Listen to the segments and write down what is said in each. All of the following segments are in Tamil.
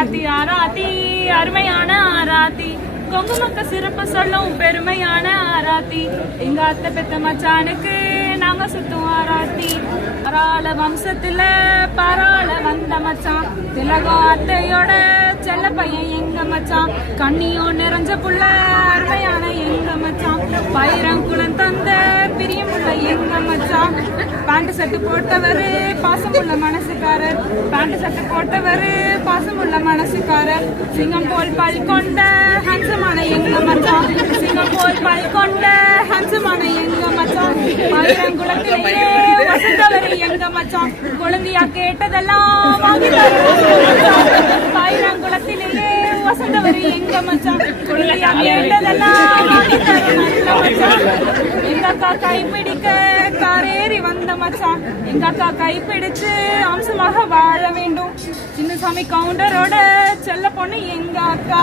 ஆராத்தி ஆராத்தி அருமையான ஆராத்தி. கொங்குமக்க சிறப்பு சொல்லும் பெருமையான ஆராத்தி. எங்க அத்தை பெத்த மச்சானுக்கு நாங்க சுத்தும் ஆராத்தி. பராள வம்சத்துல பராள வந்த மச்சான். திலகம் அத்தையோட செல்ல பையன் எங்க மச்சான். கண்ணியோ நிறைஞ்ச புள்ள அருமையான எங்க மச்சான். பயிரங்குளம் தந்த பிரியமுள்ள எங்க மச்சான். பேண்ட் சட்டு போட்டவர் பாசமுள்ள மனசுக்காரர். பேண்ட் சட்டு போட்டவர் பாசமுள்ள மனசுக்காரர். சிங்கம் போல் பல் கொண்ட ஹன்சமான எங்க மச்சான் சிங்கம் போல் பல் கொண்ட ஹன்சமான எங்க மச்சான் பயிரங்குளத்திலேயே வசந்தவர் எங்க மச்சான் குழந்தையா கேட்டதெல்லாம் வாங்கி பயிரங்குளத்திலேயே வசந்தவரு எங்க மச்சான் குழந்தையா கேட்டதெல்லாம் மச்சான் எங்க அக்கா கைப்பிடிக்க காரேறி மச்சான். எங்க அக்கா கைப்பிடிச்சு அம்சமாக வாழ வேண்டும். சின்னசாமி கவுண்டரோட செல்ல பொண்ணு எங்க அக்கா?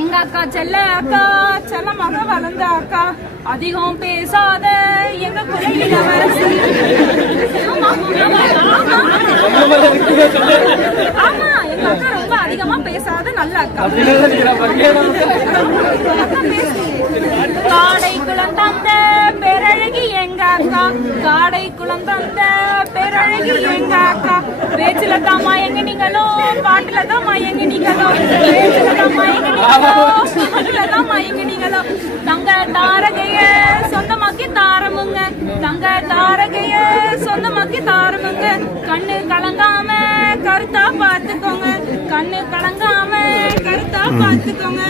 எங்க அக்கா செல்ல அக்கா? செல்லமாக வளர்ந்த அக்கா. அதிகம் பேசாத எங்க குழந்தையில ஆமா, ஆமா எங்க அக்கா ரொம்ப அதிகமா பேசாத நல்ல அக்கா காடை குளம் தந்த பேரழகி எங்க அக்கா காடை குளம் தந்த பேரழகி எங்க அக்கா பேச்சுல தான் மயங்க நீங்களோ? பாட்டுல தான் மயங்க நீங்களோ? பேச்சுல தான் மயங்க நீங்களோ? பாட்டுல தான் மயங்க நீங்களோ? தங்க தாரகைய சொந்தமாக்கி தாரமுங்க. தங்க தாரகைய சொந்தமாக்கி தாரமுங்க. கண்ணு கலங்காம கருத்தா பார்த்துக்கோங்க கண்ணு கலங்காம கருத்தா பார்த்துக்கோங்க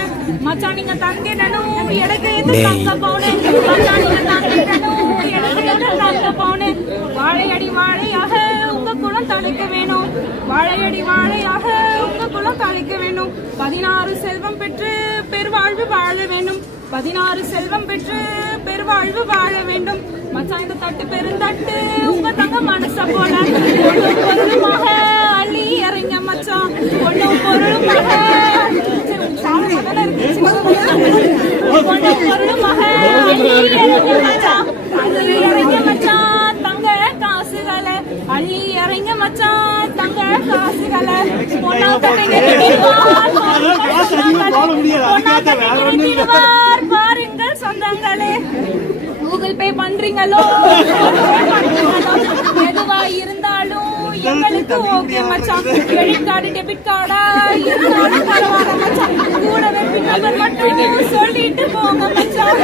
மச்சான் நீங்க தங்கிடணும் எனக்கு எது தங்க போனே மச்சான் நீங்க தங்கிடணும் எனக்கு எது தங்க போனே வாழையடி வாழையாக உங்க குலம் தழைக்க வேணும் வாழையடி வாழையாக உங்க குலம் தழைக்க வேண்டும். பதினாறு செல்வம் பெற்று பெருவாழ்வு வாழ வேண்டும். பதினாறு செல்வம் பெற்று பெருவாழ்வு வாழ வேண்டும். மச்சான் இந்த தட்டு பெருந்தட்டு உங்க தங்க மனச போல. பொருளுமாக அள்ளி இறங்க மச்சான். ஒண்ணும் பொருளுமாக சரி, பொருளுமாக பாருங்கள் சொந்தங்களே கூகுள் பே பண்றீங்களோ? எதுவா இருந்தாலும் எங்களுக்கு ஓகே மச்சான் கிரெடிட் கார்டு டெபிட் கார்டா இருந்தாலும் பரவாயில்ல மச்சான் கூடவே பின் நம்பர் மட்டும் சொல்லிட்டு போங்க மச்சான்